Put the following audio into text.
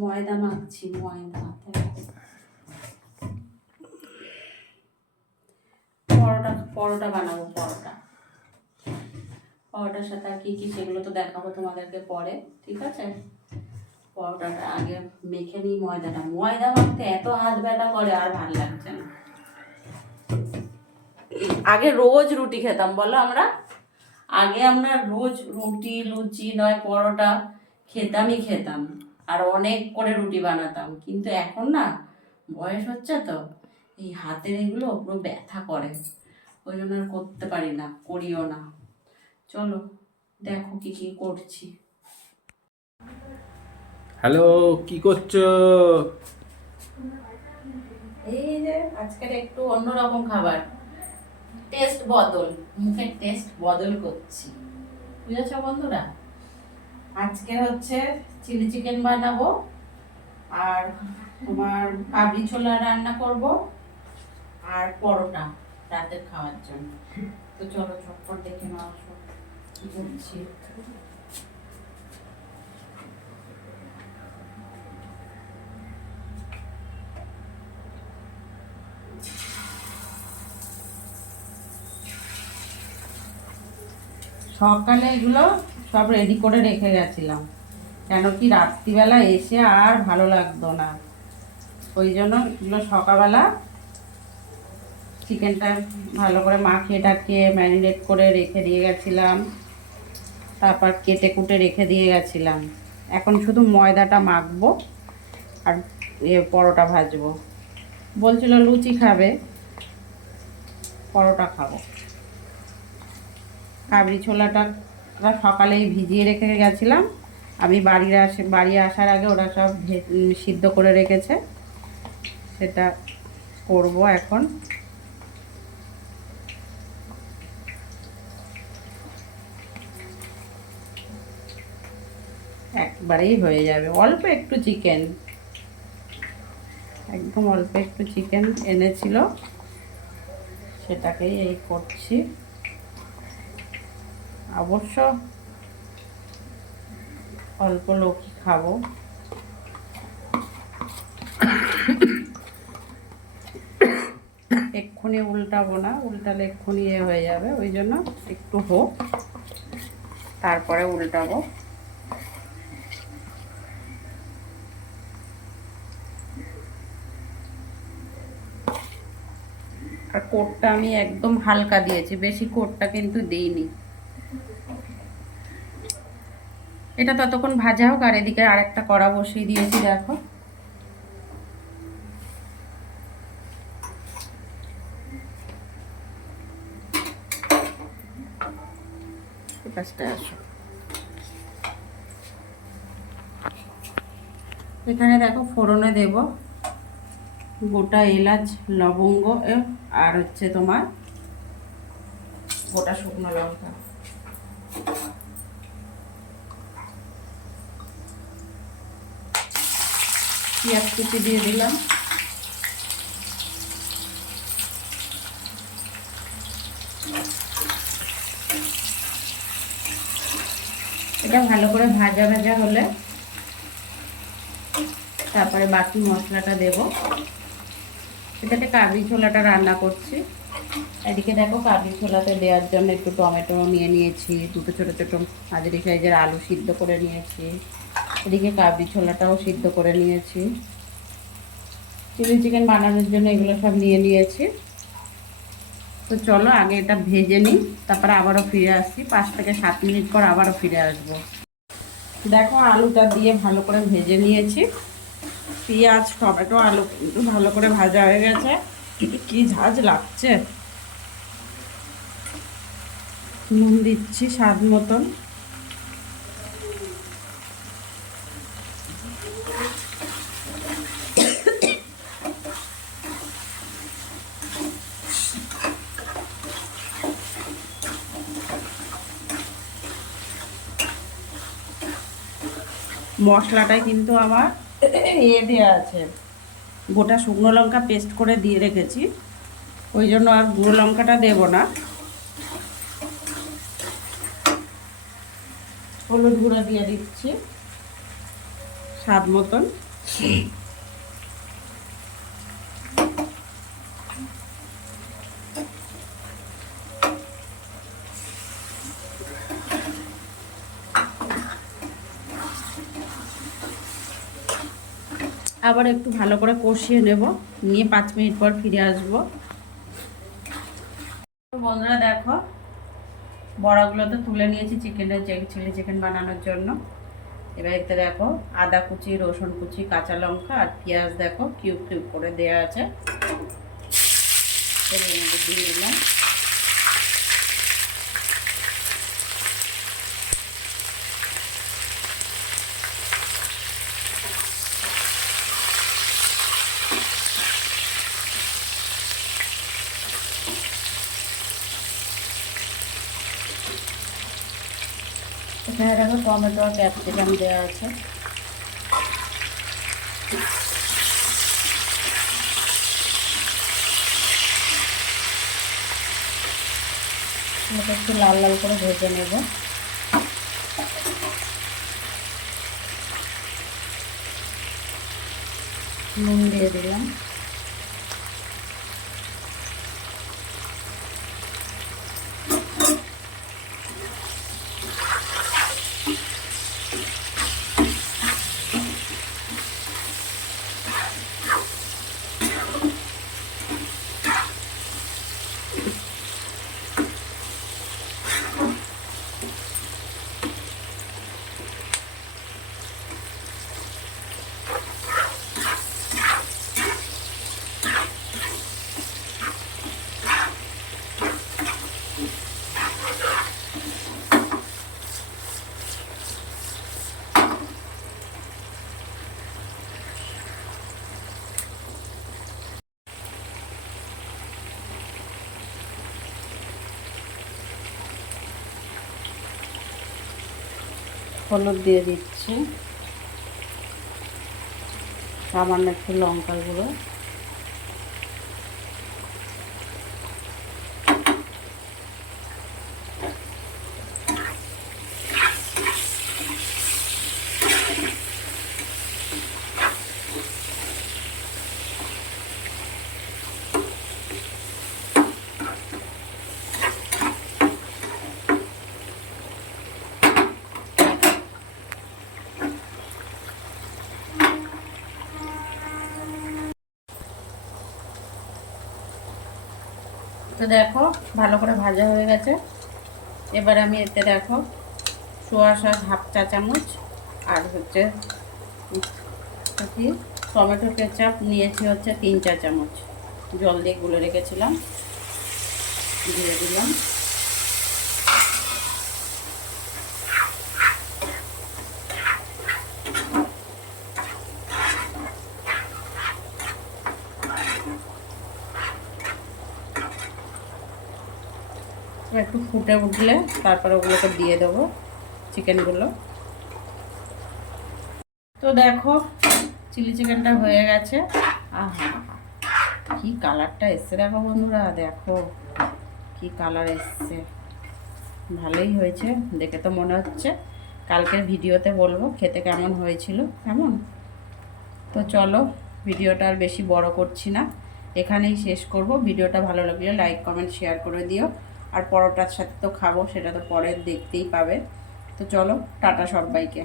ময়দা মাখছি, ময়দা। পরোটা বানাবো। পরোটার সাথে আর কি কি সেগুলো তো দেখাবো তোমাদেরকে পরে, ঠিক আছে? পরোটাটা আগে মেখে নিই। ময়দা মাখতে এত হাত ব্যথা করে, আর ভালো লাগছে না। আগে রোজ রুটি খেতাম, বলো আমরা রোজ রুটি, লুচি নয় পরোটা খেতাম, আর অনেক করে রুটি বানাতাম। কিন্তু এখন না, বয়স হচ্ছে তো, এই হাতের এগুলো পুরো ব্যথা করে, ওই জন্য আর করতে পারি না, করিও না। চলো দেখো কি কি করছি। হ্যালো, কি করছো? এই যে আজকের একটু অন্যরকম খাবার, মুখের টেস্ট বদল করছি, বুঝেছো বন্ধুরা? আজকে হচ্ছে চিলি চিকেন বানাবো, আর তোমার কাবলি ছোলা রান্না করব, আর পরোটা রাতের খাওয়ার জন্য। তো চলো ঝটপট দেখে নাও কি করছি। সকালে এগুলো সব রেডি করে রেখে গেছিলাম, কেন কি রাত্রিবেলা এসে আর ভালো লাগতো না, ওই জন্য এগুলো সকালবেলা চিকেনটা ভালো করে মাখিয়ে টাকিয়ে ম্যারিনেট করে রেখে দিয়ে গেছিলাম, তারপর কেটে কুটে রেখে দিয়ে গেছিলাম। এখন শুধু ময়দাটা মাখবো আর পরোটা ভাজবো। বলছিল লুচি খাবে, পরোটা খাবো। কাবলি ছোলাটা সকালেই ভিজিয়ে রেখে গেছিলাম, আমি বাড়ি আসার আগে ওরা সব সিদ্ধ করে রেখেছে, সেটা করব এখন। একবারেই হয়ে যাবে, অল্প একটু চিকেন, একদম অল্প একটু চিকেন এনেছিল, সেটাকেই এই করছি। অবশ্য অল্প লোকই খাবো। এক্ষুনি উল্টাবো না, উল্টালে এক্ষুনি হয়ে যাবে, ওই জন্য একটু হোক, তারপরে উল্টাবো। আর কোটটা আমি একদম হালকা দিয়েছি, বেশি কোটটা কিন্তু দিইনি। এটা ততক্ষণ ভাজা হোক, আর এদিকে আরেকটা কড়া বসিয়ে দিয়েছি, দেখো। আসো, এখানে দেখো ফোড়নে দেব গোটা এলাচ, লবঙ্গ, আর হচ্ছে তোমার গোটা শুকনো লঙ্কা। পেঁয়াজ কুচি দিয়ে দিলাম। এটা ভালো করে ভাজা ভাজা হলে তারপরে বাকি মশলাটা দেব। এটাতে কাবলি ছোলাটা রান্না করছি। এদিকে দেখো কাবলি ছোলাতে দেওয়ার জন্য একটু টমেটো নিয়ে নিয়েছি, দুটো ছোটো ছোটো মাঝারি সাইজের আলু সিদ্ধ করে নিয়েছি, এদিকে কাবলি ছোলাটাও সিদ্ধ করে নিয়েছি। চিলি চিকেন বানানোর জন্য এগুলো সব নিয়ে নিয়েছি। তো চলো আগে এটা ভেজে নিই, তারপরে আবারও ফিরে আসছি, 5 থেকে 7 মিনিট পর আবারও ফিরে আসবো। দেখো আলুটা দিয়ে ভালো করে ভেজে নিয়েছি, পেঁয়াজ টমেটো আলু কিন্তু ভালো করে ভাজা হয়ে গেছে। কি ঝাঁজ লাগছে। নুন দিচ্ছি স্বাদ মতন। মশলাটায় কিন্তু আমার দেওয়া আছে, গোটা শুকনো লঙ্কা পেস্ট করে দিয়ে রেখেছি, ওই জন্য আর গুঁড়ো লঙ্কাটা দেব না। হলুদ গুঁড়ো দিয়ে দিচ্ছি স্বাদ মতন। আবার একটু ভালো করে কষিয়ে নেব, নিয়ে 5 মিনিট পর ফিরে আসবো। বন্ধুরা দেখো, বড়াগুলো তো তুলে নিয়েছি চিলি চিকেন বানানোর জন্য। এবার এতে দেখো আদা কুচি, রসুন কুচি, কাঁচা লঙ্কা আর পেঁয়াজ দেখো কিউব কিউব করে দেওয়া আছে, দিয়ে দিলাম। এখানে দেখো টমেটো আর ক্যাপসিকাম দেওয়া আছে। একটু লাল লাল করে ভেজে নেব। নুন দিয়ে দিলাম। হলুদ দিয়ে দিচ্ছি, সামান্য একটু লঙ্কার গুঁড়ো, তো দেখো ভালো করে ভাজা হয়ে গেছে। এবার আমি এতে দেখো সোয়া সস হাফ চা চামচ আর হচ্ছে টমেটো কেচাপ নিয়েছি হচ্ছে 3 চা চামচ, জল দিয়ে গুলে রেখেছিলাম, দিয়ে দিলাম। একটু ফুটে উঠলে তারপরে ওগুলোকে দিয়ে দেবো চিকেনগুলো। তো দেখো চিলি চিকেনটা হয়ে গেছে। আহা কি কালারটা এসছে দেখো বন্ধুরা, দেখো কি কালার এসছে, ভালোই হয়েছে দেখে তো মনে হচ্ছে। কালকের ভিডিওতে বলবো খেতে কেমন হয়েছিল কেমন। তো চলো ভিডিওটা আর বেশি বড় করছি না, এখানেই শেষ করব। ভিডিওটা ভালো লাগলে লাইক কমেন্ট শেয়ার করে দিও। আর পরোটার সাথে তো খাবো, সেটা তো পরে দেখতেই পাবে। তো চলো টাটা সবাইকে।